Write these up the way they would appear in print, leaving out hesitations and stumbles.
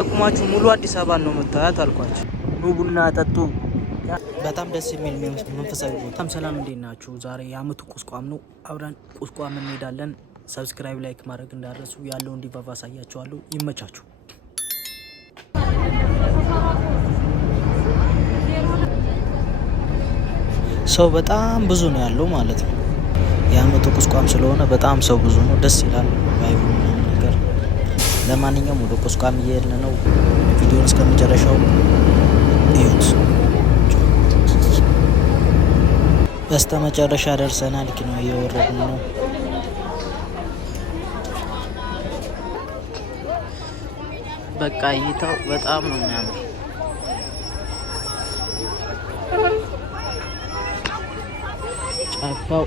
አቁማችሁ ሙሉ አዲስ አበባ ነው መታያት አልኳችሁ። ኑ ቡና ጠጡ። በጣም ደስ የሚል መንፈሳዊ ቦታ። ሰላም እንዴት ናችሁ? ዛሬ የአመቱ ቁስቋም ነው። አብረን ቁስቋም እንሄዳለን። ሰብስክራይብ ላይክ ማድረግ እንዳረሱ ያለው እንዲባባ አሳያችኋለሁ። ይመቻችሁ። ሰው በጣም ብዙ ነው ያለው ማለት ነው። የአመቱ ቁስቋም ስለሆነ በጣም ሰው ብዙ ነው። ደስ ይላል ቫይቡ ነገር። ለማንኛውም ወደ ቁስቋም እየሄድን ነው። ቪዲዮውን እስከመጨረሻው እዩት። በስተመጨረሻ ደርሰናል። ነው እየወረድን ነው። በቃ እይታው በጣም ነው የሚያምር። ጫካው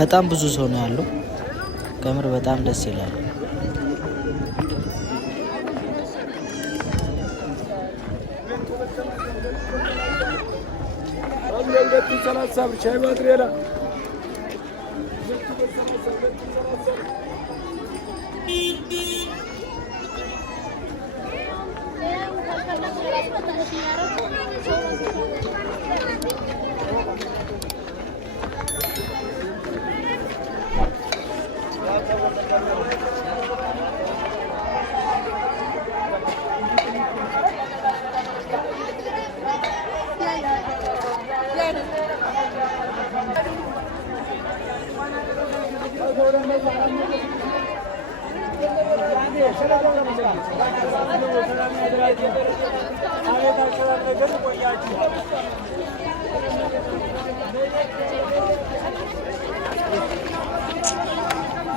በጣም ብዙ ሰው ነው ያለው። ከምር በጣም ደስ ይላል።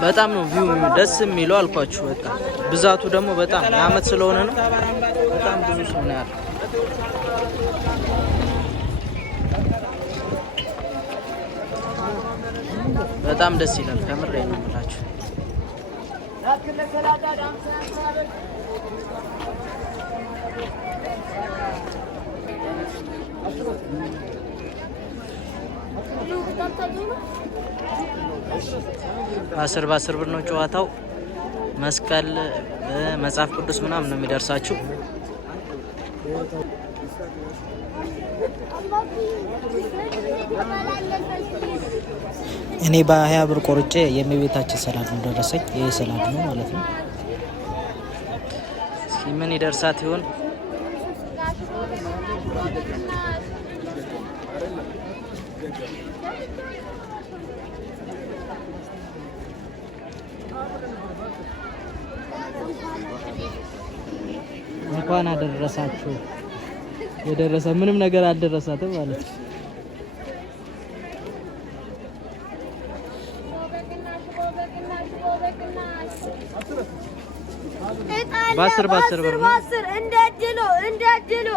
በጣም ነው ቪው ደስ የሚለው አልኳችሁ። በቃ ብዛቱ ደግሞ በጣም የአመት ስለሆነ ነው። በጣም ብዙ ሰው ነው ያለው። በጣም ደስ ይላል። ከምሬ ነው የምላችሁ። በ10 ብር ነው ጨዋታው። መስቀል መጽሐፍ ቅዱስ ምናምን ነው የሚደርሳችሁ። እኔ በ20 ብር ቆርጬ የእመቤታችን ሰላድ ነው ደረሰኝ። ይሄ ሰላድ ነው ማለት ነው። እስኪ ምን ይደርሳት ይሆን? እንኳን አደረሳችሁ። የደረሰ ምንም ነገር አልደረሳትም ማለት ነው። በ10 ብር ነው። እንደድሎ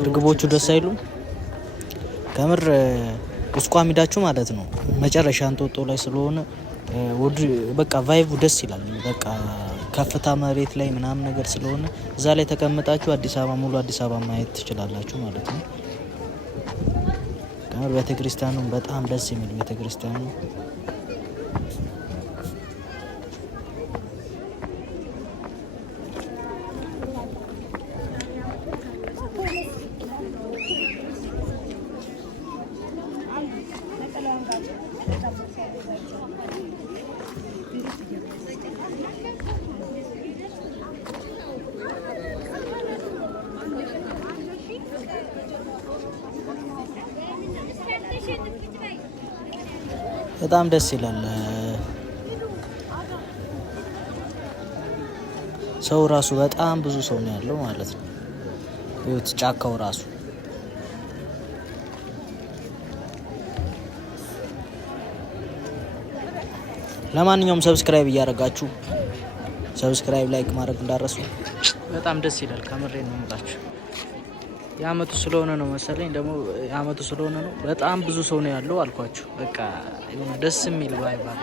እርግቦቹ ደስ አይሉም ከምር። ቁስቋም ሄዳችሁ ማለት ነው መጨረሻ እንጦጦ ላይ ስለሆነ በቃ ቫይቡ ደስ ይላል። በቃ ከፍታ መሬት ላይ ምናምን ነገር ስለሆነ እዛ ላይ ተቀምጣችሁ አዲስ አበባ ሙሉ አዲስ አበባ ማየት ትችላላችሁ ማለት ነው። ከምር ቤተክርስቲያኑ በጣም ደስ የሚል ቤተክርስቲያኑ በጣም ደስ ይላል። ሰው ራሱ በጣም ብዙ ሰው ነው ያለው ማለት ነው። ይሁት ጫካው ራሱ ለማንኛውም ሰብስክራይብ እያደረጋችሁ ሰብስክራይብ ላይክ ማድረግ እንዳረሱ። በጣም ደስ ይላል። ከምሬ ነው የምላችሁ። የአመቱ ስለሆነ ነው መሰለኝ ደግሞ የአመቱ ስለሆነ ነው በጣም ብዙ ሰው ነው ያለው አልኳችሁ። በቃ ደስ የሚል ቫይብ አለ።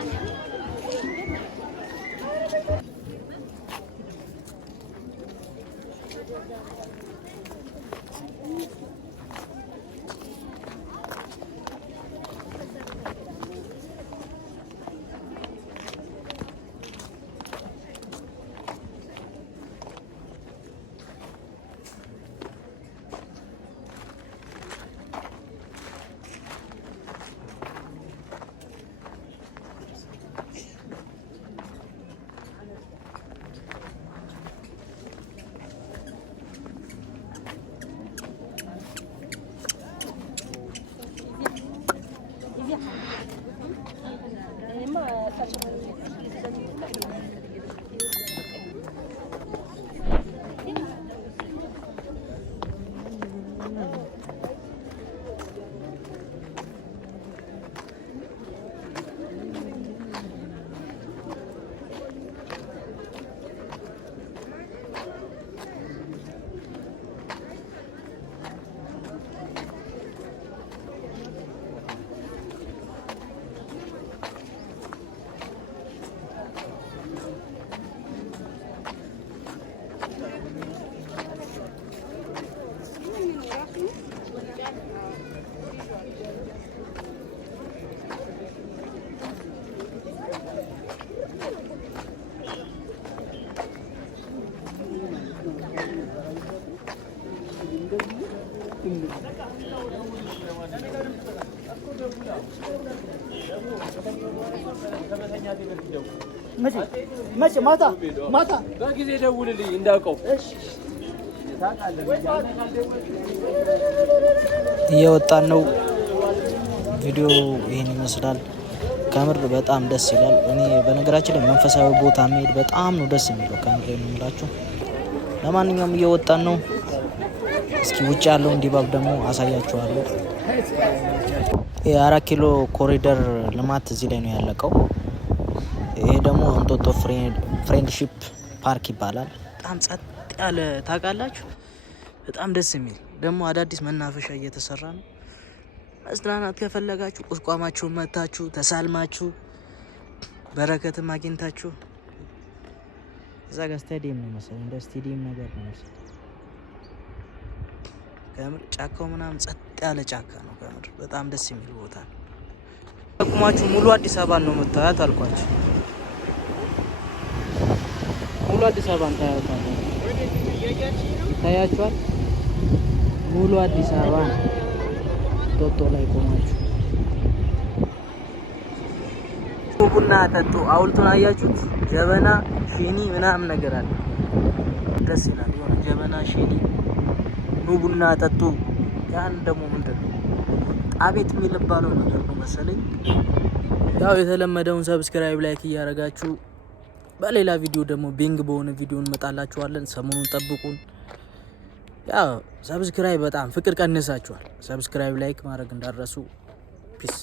መቼ ማታ በጊዜ ደውልልኝ እንዳውቀው። እየወጣን ነው። ቪዲዮ ይሄን ይመስላል። ከምር በጣም ደስ ይላል። እኔ በነገራችን ላይ መንፈሳዊ ቦታ መሄድ በጣም ነው ደስ የሚለው። ከምር የምላችሁ። ለማንኛውም እየወጣን ነው። እስኪ ውጭ ያለውን ድባብ ደግሞ አሳያችኋለሁ። የ4 ኪሎ ኮሪደር ልማት እዚህ ላይ ነው ያለቀው። ይሄ ደግሞ እንጦጦ ፍሬንድሺፕ ፓርክ ይባላል። በጣም ጸጥ ያለ ታውቃላችሁ። በጣም ደስ የሚል ደግሞ አዳዲስ መናፈሻ እየተሰራ ነው። መዝናናት ከፈለጋችሁ ቁስቋማችሁን መታችሁ ተሳልማችሁ በረከትም አግኝታችሁ እዛ ጋር ስታዲየም ነው መሰለኝ፣ እንደ ስታዲየም ነገር ነው መሰለኝ። ከምር ጫካው ምናምን ጸጥ ያለ ጫካ ነው። ከምር በጣም ደስ የሚል ቦታ ነው። ተቁማችሁ ሙሉ አዲስ አበባ ነው የምታያት አልኳችሁ። ሙሉ አዲስ አበባ ታያችኋል። ሙሉ አዲስ አበባ ጦጦ ላይ ቆማችሁ ቡና ጠጡ። ሐውልቱን አያችሁት? ጀበና ሺኒ ምናምን ነገር አለ። ደስ ይላል። የሆነ ጀበና ሺኒ ኑ ቡና ጠጡ። ያን ደግሞ ምንድን ነው ጣቤት የሚባለው ነገር ነው መሰለኝ። ያው የተለመደውን ሰብስክራይብ ላይክ እያደረጋችሁ በሌላ ቪዲዮ ደግሞ ቢንግ በሆነ ቪዲዮ እንመጣላችኋለን። ሰሞኑን ጠብቁን። ያው ሰብስክራይብ በጣም ፍቅር ቀንሳችኋል። ሰብስክራይብ ላይክ ማድረግ እንዳትረሱ። ፒስ